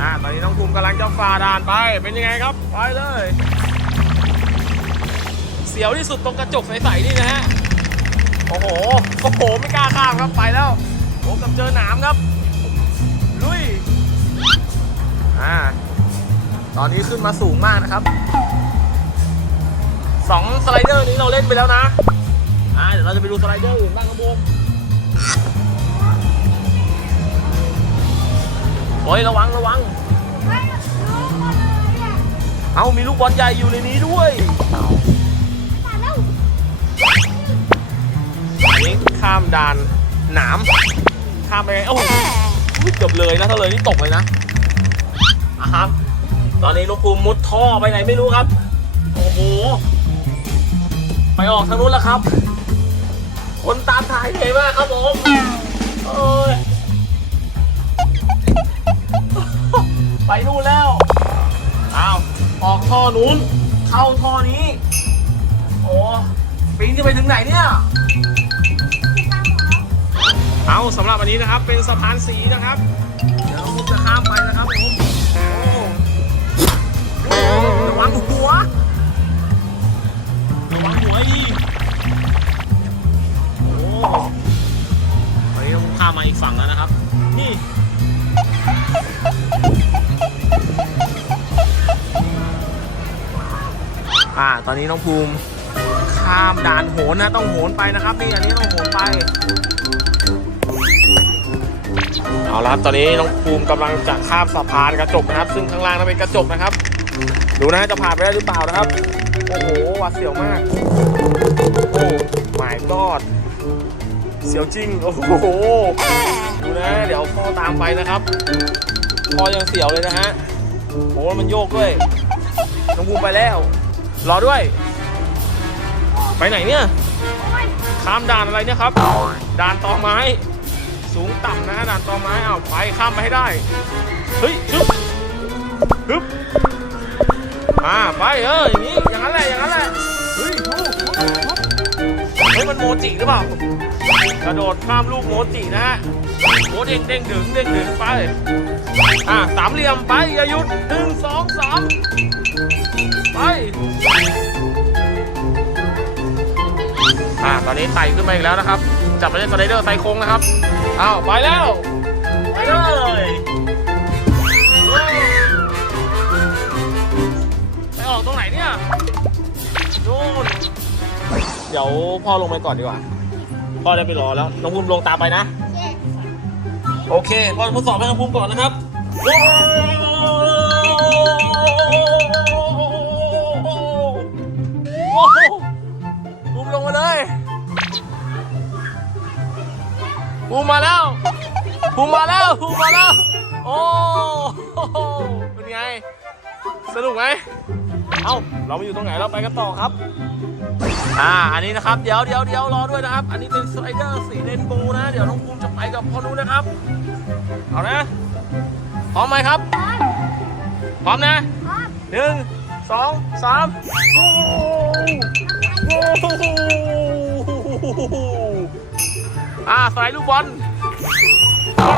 อ่าตอนนี้น้องภูมิกำลังจะฝ่าด่านไป เป็นยังไงครับ ไปเลย เสียวที่สุดตรงกระจกใสๆนี่นะฮะ โอ้โห โอ้โห ไม่กล้าข้ามครับไปแล้วโอ้กับเจอหนามครับ ลุย อ่า ตอนนี้ขึ้นมาสูงมากนะครับสองสไลเดอร์นี้เราเล่นไปแล้วนะ อ่า เดี๋ยวเราจะไปดูสไลเดอร์อื่นบ้างครับผม โอ้ยระวังระวัง เอามีลูกบอลใหญ่อยู่ในนี้ด้วยนี้ข้ามด่านหนามข้ามไปไงโอ้โหเกือบเลยนะถ้าเลยนี่ตกเลยนะอะครับ ตอนนี้ลูกภูมิมุดท่อไปไหนไม่รู้ครับ โอ้โห ไปออกทางนู้นแล้วครับ คนตามถ่ายเหนื่อยมากครับผม โอ้ย ท่อนู้น เข้าท่อนี้ โอ้ปิงจะไปถึงไหนเนี่ย เอาสำหรับวันนี้นะครับ เป็นสะพานสีนะครับ เดี๋ยวผมจะข้ามไปนะครับผมโอ้โอ้ระวังหัวระวังหัวอีโอ้ตอนนี้ต้องข้ามมาอีกฝั่งแล้วนะครับ ตอนนี้น้องภูมิข้ามด่านโหนนะต้องโหนไปนะครับนี่อันนี้ต้องโหนไปเอาละครับตอนนี้น้องภูมิกำลังจะข้ามสะพานกระจกนะครับ ซึ่งข้างล่างนั้นเป็นกระจกนะครับ ดูนะจะผ่านไปได้หรือเปล่านะครับ โอ้โหหวาดเสียวมาก โอ้หมายกอดเสียวจริงโอ้โหดูนะ เดี๋ยวพ่อตามไปนะครับพ่อยังเสียวเลยนะฮะโอ้มันโยกด้วยน้องภูมิไปแล้ว รอด้วย ไปไหนเนี่ย ข้ามด่านอะไรเนี่ยครับ ด่านตอไม้ สูงต่ำนะด่านตอไม้อ้าวไปข้ามไปให้ได้ เฮ้ยชึบฮึบอ่าไปเอออย่างนี้อย่างนั้นแหละอย่างนั้นแหละเฮ้ยเฮ้ยมันโมจิหรือเปล่ากระโดดข้ามลูกโมจินะฮะโมเด้งเด้งดึงเด้งดึงไปอ่าสามเหลี่ยมไปอย่าหยุดหนึ่งสองสาม อ่าตอนนี้ไต่ขึ้นมาอีกแล้วนะครับ จับไปเล่นสไลเดอร์ไซโค้งนะครับอ้าวไปแล้ว ไปเลยไปออกตรงไหนเนี่ยนู่นเดี๋ยวพ่อลงไปก่อนดีกว่า พ่อได้ไปรอแล้ว น้องภูมิลงตามไปนะ โอเค พ่อทดสอบให้น้องภูมิก่อนนะครับโภูมิมาแล้วภูมิมาแล้วภูมิมาแล้ว โอ้โหเป็นไง สนุกไหมเอ้า เรามาอยู่ตรงไหนเราไปกันต่อครับ อ่า อันนี้นะครับ เดี๋ยวเดี๋ยวเดี๋ยวรอด้วยนะครับ อันนี้เป็นสไลเดอร์สีเรนโบว์นะ เดี๋ยวน้องภูมิจะไปกับพ่อนุนะครับ เอานะ พร้อมไหมครับ พร้อมนะหนึ่งสองสามโอ้โห อ่าสไลด์ลูกบอลโอ้